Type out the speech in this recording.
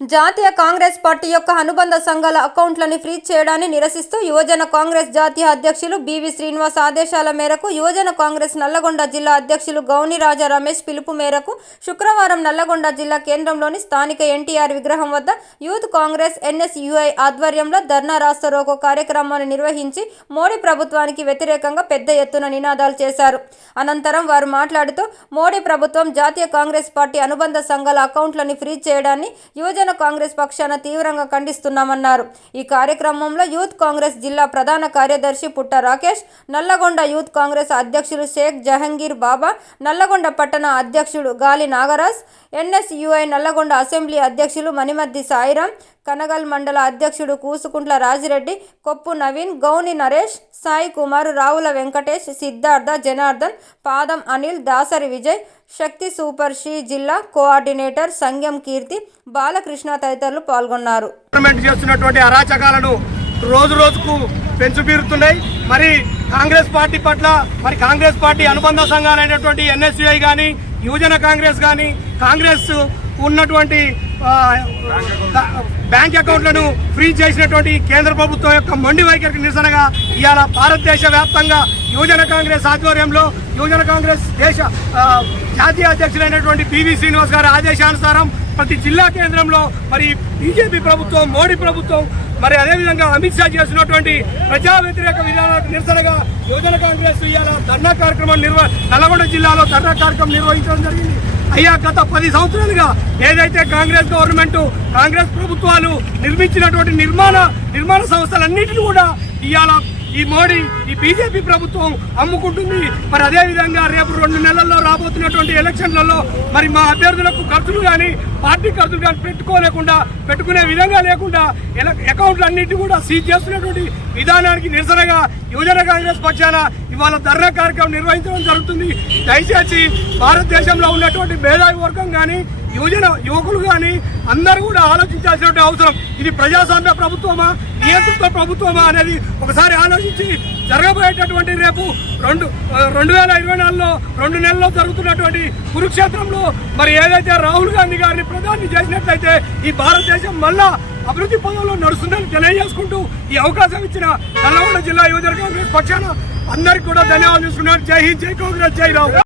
జాతీయ కాంగ్రెస్ పార్టీ యొక్క అనుబంధ సంఘాల అకౌంట్లను ఫ్రీజ్ చేయడాన్ని నిరసిస్తూ యువజన కాంగ్రెస్ జాతీయ అధ్యక్షులు బివి శ్రీనివాస్ ఆదేశాల మేరకు యువజన కాంగ్రెస్ నల్లగొండ జిల్లా అధ్యక్షులు గౌని రాజా రమేష్ పిలుపు మేరకు శుక్రవారం నల్లగొండ జిల్లా కేంద్రంలోని స్థానిక ఎన్టీఆర్ విగ్రహం వద్ద యూత్ కాంగ్రెస్ ఎన్ఎస్యుఐ ఆధ్వర్యంలో ధర్నా రాస్తారోకో కార్యక్రమాన్ని నిర్వహించి మోడీ ప్రభుత్వానికి వ్యతిరేకంగా పెద్ద ఎత్తున నినాదాలు చేశారు. అనంతరం వారు మాట్లాడుతూ మోడీ ప్రభుత్వం జాతీయ కాంగ్రెస్ పార్టీ అనుబంధ సంఘాల అకౌంట్లను ఫ్రీజ్ చేయడాన్ని యువజన కాంగ్రెస్ పక్షాన తీవ్రంగా ఖండిస్తున్నామన్నారు. ఈ కార్యక్రమంలో యూత్ కాంగ్రెస్ జిల్లా ప్రధాన కార్యదర్శి పుట్ట రాకేష్ నల్లగొండ యూత్ కాంగ్రెస్ అధ్యక్షులు షేక్ జహంగీర్ బాబా నల్లగొండ పట్టణ అధ్యక్షుడు గాలి నాగరాజ్ ఎన్ఎస్యుఐ నల్లగొండ అసెంబ్లీ అధ్యక్షులు మణిమద్ది సాయిరాం కనగల్ మండల అధ్యక్షుడు కూసుకుంట్ల రాజిరెడ్డి కొప్పు నవీన్ గౌని నరేష్ సాయి కుమార్ రావుల వెంకటేష్ సిద్ధార్థ జనార్దన్ పాదం అనిల్ దాసరి విజయ్ శక్తి సూపర్ షీ జిల్లా కోఆర్డినేటర్ సంగం కీర్తి బాలకృష్ణ తదితరులు పాల్గొన్నారు. గవర్నమెంట్ చేస్తున్నటువంటి అరాచకాలను రోజు రోజుకు పెంచుబీరుతున్నాయి మరి కాంగ్రెస్ పార్టీ పట్ల మరి కాంగ్రెస్ పార్టీ అనుబంధ సంఘాలైనటువంటి ఎన్ఎస్యుఐ కానీ యువజన కాంగ్రెస్ కానీ కాంగ్రెస్ ఉన్నటువంటి బ్యాంక్ అకౌంట్లను ఫ్రీజ్ చేసినటువంటి కేంద్ర ప్రభుత్వం యొక్క మొండి వైఖరికి నిరసనగా ఇవాళ భారతదేశ వ్యాప్తంగా యువజన కాంగ్రెస్ ఆధ్వర్యంలో యువజన కాంగ్రెస్ దేశ జాతీయ అధ్యక్షులైనటువంటి పివి శ్రీనివాస్ గారి ఆదేశానుసారం ప్రతి జిల్లా కేంద్రంలో మరి బీజేపీ ప్రభుత్వం మోడీ ప్రభుత్వం మరి అదేవిధంగా అమిత్ షా చేసినటువంటి ప్రజా వ్యతిరేక విధానాలకు నిరసనగా యువజన కాంగ్రెస్ ఇవాళ ధర్నా కార్యక్రమం నిర్వ నల్గొండ జిల్లాలో ధర్నా కార్యక్రమం నిర్వహించడం జరిగింది. అయ్యా గత పది సంవత్సరాలుగా ఏదైతే కాంగ్రెస్ గవర్నమెంట్ కాంగ్రెస్ ప్రభుత్వాలు నిర్మించినటువంటి నిర్మాణ నిర్మాణ సంస్థలన్నింటినీ కూడా ఇవాళ ఈ మోడీ ఈ బీజేపీ ప్రభుత్వం అమ్ముకుంటుంది. మరి అదే విధంగా రేపు రెండు నెలల్లో రాబోతున్నటువంటి ఎలక్షన్లలో మరి మా అభ్యర్థులకు ఖర్చులు కానీ పార్టీ ఖర్చులు కానీ పెట్టుకోలేకుండా పెట్టుకునే విధంగా లేకుండా ఎల- అకౌంట్లు అన్నింటినీ కూడా సీజ్ చేస్తున్నటువంటి విధానానికి నిరసనగా యువజన కాంగ్రెస్ పక్షాన ఇవాళ ధర్నా కార్యక్రమం నిర్వహించడం జరుగుతుంది. దయచేసి భారతదేశంలో ఉన్నటువంటి మేధావి వర్గం కానీ యువజన యువకులు కానీ అందరూ కూడా ఆలోచించాల్సిన అవసరం. ఇది ప్రజాస్వామ్య ప్రభుత్వమా? నియంత్రిత ప్రభుత్వమా అనేది ఒకసారి ఆలోచించి జరగబోయేటటువంటి రేపు రెండు రెండు వేల ఇరవై నాలుగులో రెండు నెలల్లో జరుగుతున్నటువంటి కురుక్షేత్రంలో మరి ఏదైతే రాహుల్ గాంధీ గారిని ప్రధాని చేసినట్లయితే ఈ భారతదేశం మళ్ళా అభివృద్ధి పదంలో నడుస్తుందని తెలియజేసుకుంటూ ఈ అవకాశం ఇచ్చిన నల్లగొండ జిల్లా యువజన కాంగ్రెస్ పక్షాన అందరికీ కూడా ధన్యవాదాలు తీసుకున్నారు జై హింద్ జై కాంగ్రెస్ జై రావు